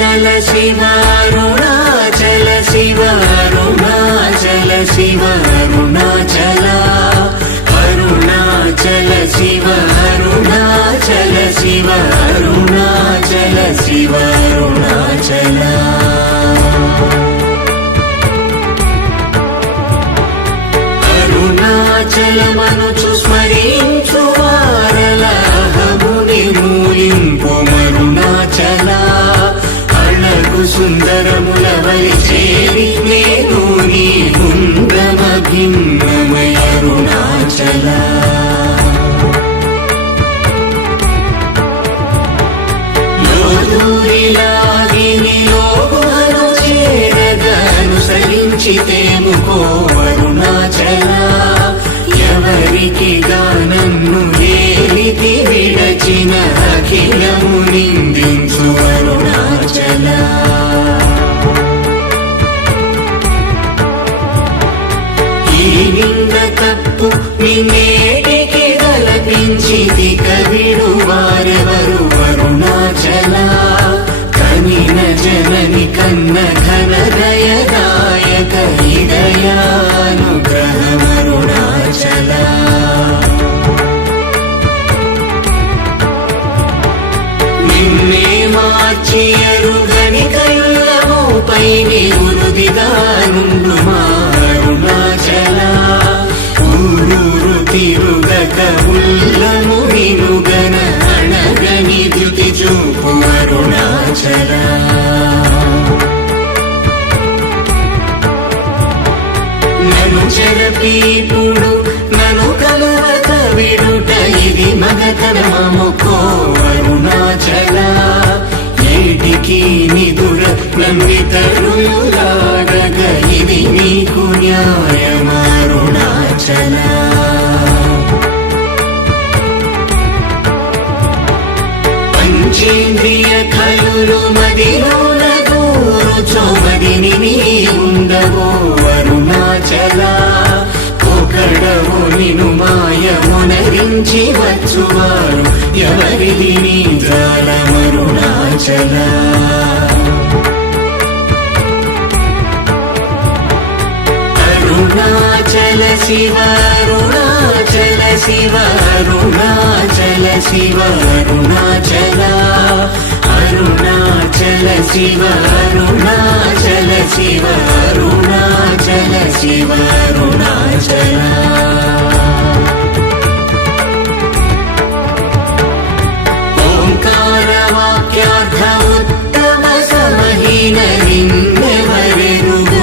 అరుణాచల శివ అరుణాచల శివ అరుణాచల శివ అరుణాచల అరుణాచల శివ అరుణాచల శివ అరుణాచల శివ అరుణాచల అరుణాచలమనుచు స్మరించు వారలహముని మూలింపు మరుణాచల అళగు సుందరముల వలి చేరి నేను నీ గుండ్రమ భిన్నమయ అరుణాచల లోదూరిలాగినిలోగుహను చేరగనుసరించితేముకో అరుణాచల ఎవరికి గానన్ను లేలితి విడచిన అఖిలము నిందించు అరుణాచల ఈ నింద తప్పు నిన్నేటికి గలపించితి కవిడు వారెవరు అరుణాచల కనిన జనని కన్న ఘన దయదాయక హృదయానుగ్రహమరుణాచల నిన్నే మార్చి ఎరుగని కళ్ళముపై నిరుదిగా నుండు మా అరుణాచల ఊరూరు తిరుగక ఉల్లము వినుగన అణగని ద్యుతి చూపు అరుణాచల నను చెరపీపుడు నను కలవక విడుట ఇది మగతనమముకో అరుణాచల ఏటికి నిదుర నందితరులాడగ ఇది నీకు న్యాయమరుణాచల పంచేంద్రియ కలులు మదిలోన కూర్చో మదిని నీ ఉండవో అరుణాచల ఒకడవు నిను మాయమునరించి వచ్చువారు ఎవరిది నీ జాలమరుణాచల అరుణాచల శివ అరుణాచల శివ అరుణాచల శివ అరుణాచల అరుణాచల శివ అరుణాచల శివ అరుణాచల శివ అరుణాచల ఓంకార వాక్యార్థ ఉత్తమ సమహీన నిన్నెవరెరుగు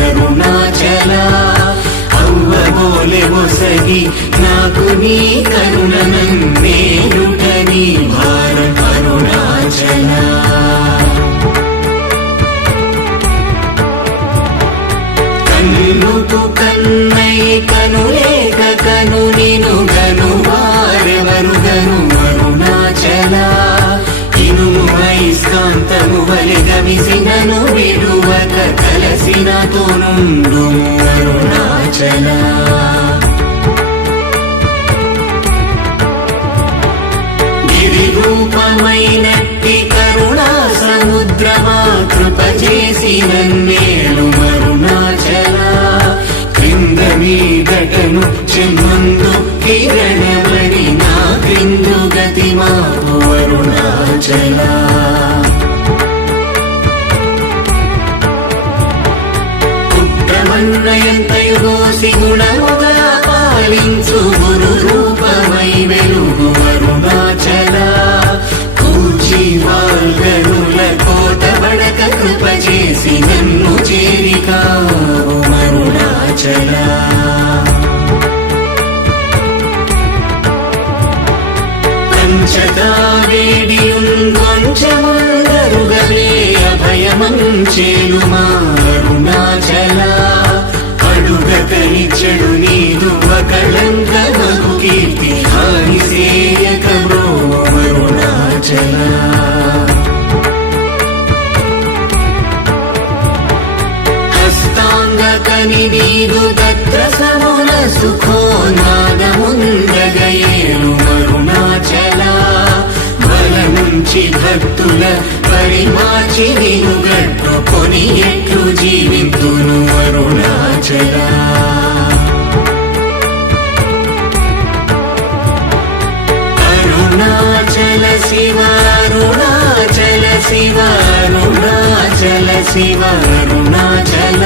అరుణాచల అవ్వబోలె ఒసగి నాకు నీ కరుణనన్నేరుట నీ భారం అరుణాచల కన్నుకు కన్నై కనులేక కను నిను గను వారెవరు గను అరుణాచల ఇనుము ఐస్కాంతము వలె గమిసినను విడువక కలసినతో నుండు అరుణాచల రూపమైనట్టి కరుణా సముద్రమా కృప చేసి నన్నేలు అరుణాచల క్రింద మీదటను చెమ్మందు కిరణమణి నా క్రిందు గతి మాకు అరుణాచల పుత్రమన్నయంతయుగోసి గుణముగా పాలించు గురు రూపమై వెలుగు అరుణాచల కూచి వాల్గనుల కోట బడక కృప చేసి నన్ను చేరికావు అరుణాచల పంచదా వేడియుంగొంచెముందరుగవే అభయమంచేలు మా అరుణాచల అడుగకనిచ్చడు నీదు అకళంకమగు కీర్తి హాని సేయకమో అరుణాచల హస్తాంగకని నీదు తత్ర సమున సుఖో నాదముందగయేలు అరుణాచల బల నుంచి భక్తుల దారి మార్చి నిన్ను గట్టుకొని ఎట్లు జీవితును అరుణాచల అరుణాచల శివ అరుణాచల శివ అరుణాచల శివ అరుణాచల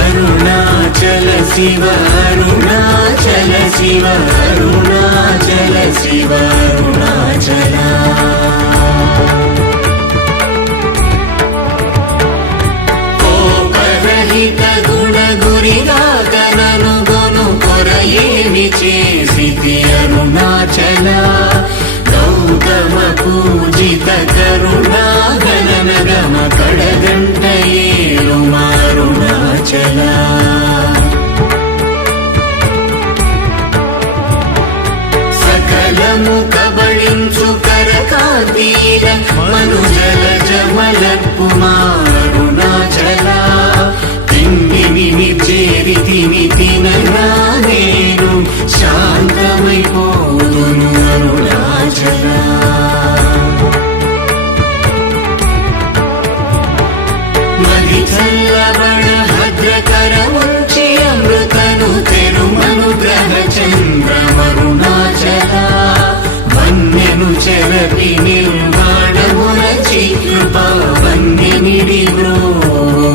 అరుణాచల శివ అరుణాచల శివ అరుణాచల శివ అరుణాచల కోపరహిత గుణ గురిగాకనను గొను కొరయేమి చేసితి అరుణాచల గౌతమ పూజిత కరుణా గణన గమ కడగంట ఏలు అరుణాచల సకలము కబళించు కరకాంతీల మనుజల జమల కుమారుణాచల తిమ్మిని చేరితిని తినరా నేను శాంతమైపోదును అరుణాచల మది చల్లబడ భద్రకరముంచి అమృతను తెరుమనుగ్రహ చంద్రమరుణాచల వన్యను చెరపి నిర్మాణమురచి కృపా వన్యనిడి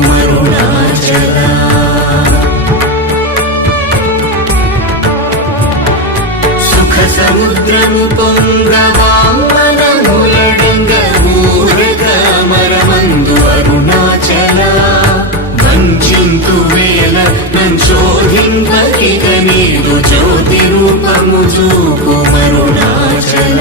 మరుణాచల సుఖ సముద్రము పొంగవామనములడంగ ఊరక మరమందు అరుణాచల వంచింతు వేల నంచోధింపకిక నీదు జ్యోతి రూపము చూపు మరుణాచల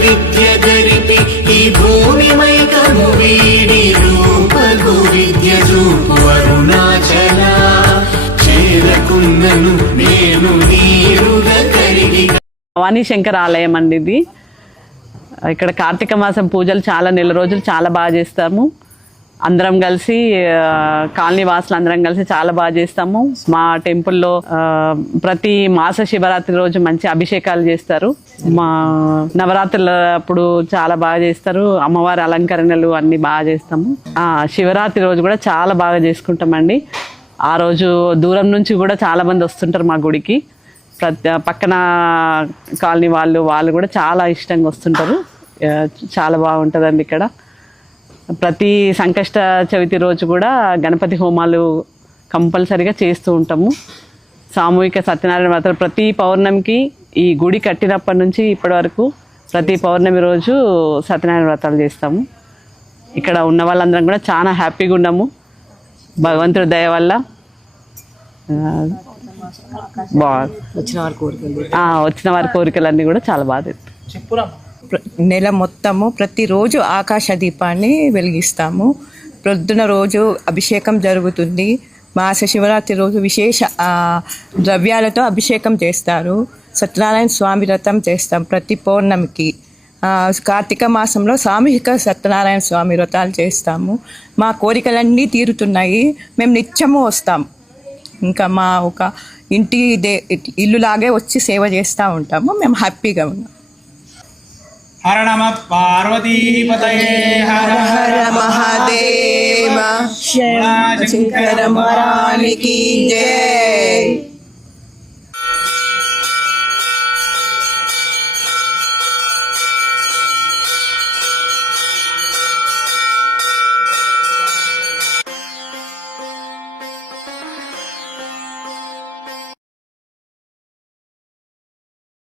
విద్య గరిపి ఈ భూమి మైకము వీడి రూపగు విద్య చూపు అరుణాచల చేరకున్నను నేను నీరుగా కరిగి. భవానీ శంకర్ ఆలయం అండి ఇది. ఇక్కడ కార్తీక మాసం పూజలు చాలా నెల రోజులు చాలా బాగా చేస్తాము. అందరం కలిసి కాలనీ వాసులు అందరం కలిసి చాలా బాగా చేస్తాము. మా టెంపుల్లో ప్రతి మాస శివరాత్రి రోజు మంచి అభిషేకాలు చేస్తారు. మా నవరాత్రుల అప్పుడు చాలా బాగా చేస్తారు. అమ్మవారి అలంకరణలు అన్ని బాగా చేస్తాము. శివరాత్రి రోజు కూడా చాలా బాగా చేసుకుంటామండి. ఆ రోజు దూరం నుంచి కూడా చాలా మంది వస్తుంటారు మా గుడికి. పక్కన కాలనీ వాళ్ళు కూడా చాలా ఇష్టంగా వస్తుంటారు. చాలా బాగుంటుందండి ఇక్కడ. ప్రతి సంకష్ట చవితి రోజు కూడా గణపతి హోమాలు కంపల్సరీగా చేస్తూ ఉంటాము. సామూహిక సత్యనారాయణ వ్రతాలు ప్రతి పౌర్ణమికి ఈ గుడి కట్టినప్పటి నుంచి ఇప్పటి వరకు ప్రతి పౌర్ణమి రోజు సత్యనారాయణ వ్రతాలు చేస్తాము. ఇక్కడ ఉన్న వాళ్ళందరం కూడా చాలా హ్యాపీగా ఉన్నాము. భగవంతుడి దయ వల్ల వచ్చిన వారి కోరికలన్నీ కూడా చాలా బాగా. నెల మొత్తము ప్రతిరోజు ఆకాశ దీపాన్ని వెలిగిస్తాము. ప్రొద్దున రోజు అభిషేకం జరుగుతుంది. మాస శివరాత్రి రోజు విశేష ద్రవ్యాలతో అభిషేకం చేస్తారు. సత్యనారాయణ స్వామి వ్రతం చేస్తాం ప్రతి పౌర్ణమికి. కార్తీక మాసంలో సామూహిక సత్యనారాయణ స్వామి వ్రతాలు చేస్తాము. మా కోరికలన్నీ తీరుతున్నాయి. మేము నిత్యము వస్తాం. ఇంకా మా ఒక ఇంటి ఇల్లులాగే వచ్చి సేవ చేస్తూ ఉంటాము. మేము హ్యాపీగా ఉన్నాం. హర నమ పార్వతీపతయే హర హర మహాదేవ శంకర మహారానికి జయ.